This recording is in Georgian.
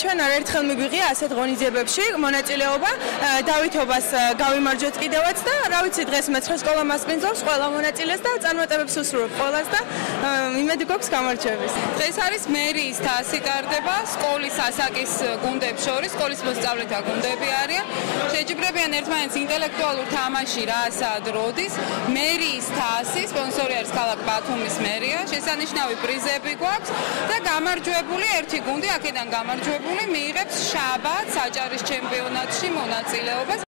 ჩვენ არაერთხელ მიგვიღია ასეთ ღონისძიებებში მონაწილეობა. დავითობას გავიმარჯვეთ კიდევაც და რა ვიცი დღეს მეცხრე სკოლა მასპინძლობს ყველა მონაწილეს და წარმატებებს უსურვებ ყველას და იმედი გვაქვს გამარჯვების. დღეს არის მერიის თასი ტარდება სკოლის ასაკის გუნდებს შორის, სკოლის მოსწავლეთა გუნდები არიან. შეჯიბრებიან ერთმანეთს ინტელექტუალურ თამაში რასად როდის. მერიის თასი სპონსორი არის ქალაქ ბათუმის მერია. შესანიშნავი პრიზები გვაქვს და გამარჯვებული ერთი გუნდი აქედან გამარჯვებული მიიღებს შაბათს აჭარის ჩემპიონატში მონაწილეობას.